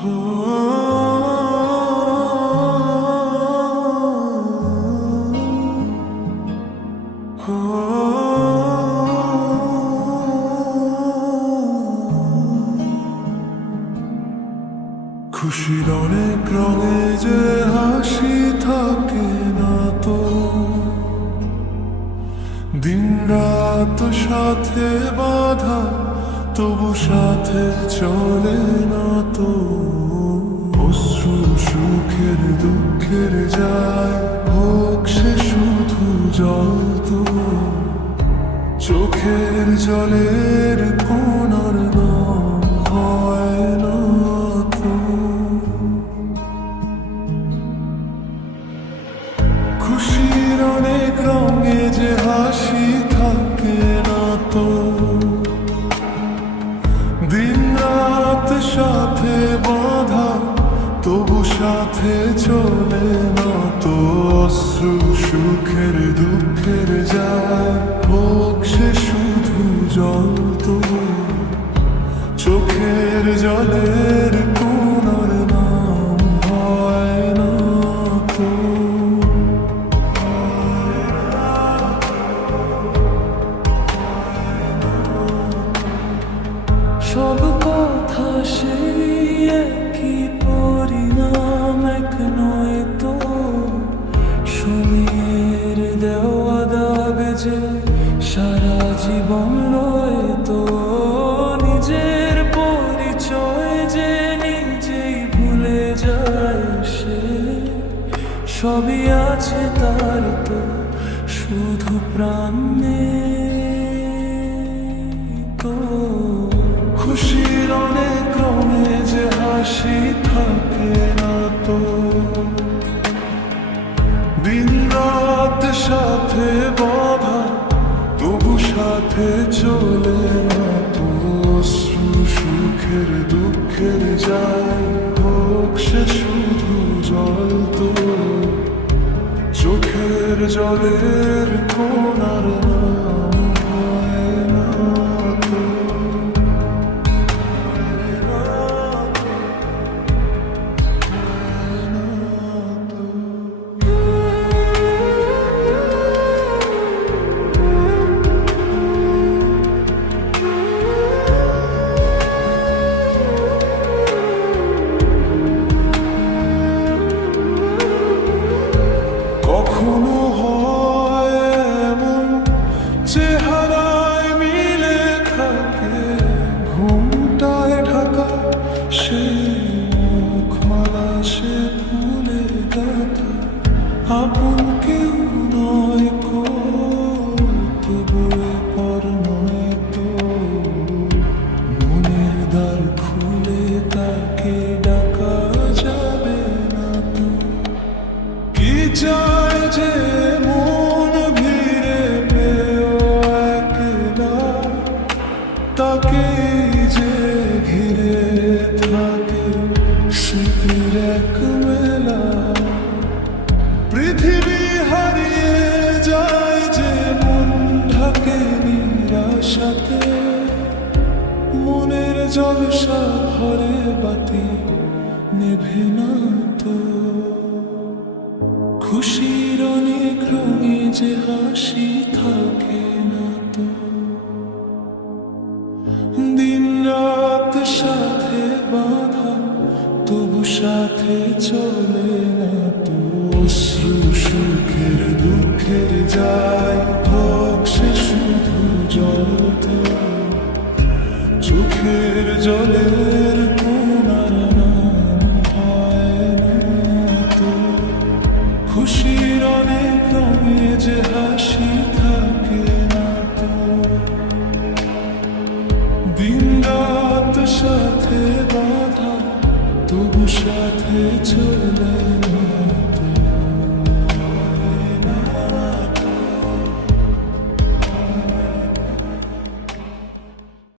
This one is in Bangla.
খুশির অনেক রঙে যে হাসি থাকে না তো, দিন রাত সাথে বাঁধা তবু সাথে চলে না তো। অশ্রু সুখের দুঃখের যায় হোক সে শুধু জল তো, চোখের জলের কোনার নাম হয় না তো। খুশির অনেক রঙে যে হাসি থাকে না তো, দিন রাত সাথে বাঁধা তবু সাথে চলে না তো। অশ্রু সুখের দুঃখের যায় হোক সে শুধু জল তো, চোখের জলের কোনার নাম হয় না তো। সব কথা সেই একই পরিণাম এক নয় তো, সময়ের দেওয়া দাগ যে সারা জীবন রয় তো। নিজের পরিচয় যে নিজেই ভুলে যায় সে, সবই আছে তার তো শুধু প্রাণ তো। খুশির অনেক রঙে যে হাসি থাকে না তো, দিন রাত সাথে বাঁধা তবু সাথে চলে না তো। অশ্রু সুখের দুঃখের যায় হোক সে শুধু জল তো, চোখের জলের কোনার নাম হয় না তো। কখনো হয় এমন চেহারায় মিলে থাকে, ঘুমটায় ঢাকা সেই মুখমালা সে ভুলে গাথা। আপন কেউ নয় কো তবু পর নয় তো, মনের দ্বার খুলে তাকে ডাকা যাবে না তো। কি চায় যে মন ভিড়ে পেও একলা, তাকে যে ঘিরে থাকে স্মৃতির এক মেলা। পৃথিবী হারিয়ে যায় যে মন ঢাকে নিরাশাতে, মনের জলসা ঘরে বাতি নেভে না তো। খুশির অনেক রঙে যে হাসি থাকে না তো, দিন রাত সাথে বাঁধা তবু সাথে চলে না তো। অশ্রু সুখের দুঃখের যায় হোক সে শুধু জল তো, চোখের জলের কোনার নাম হয় না তো। খুশির অনেক রঙে যে হাসি থাকে না তো, দিন রাত সাথে বাঁধা তবু সাথে চলে না।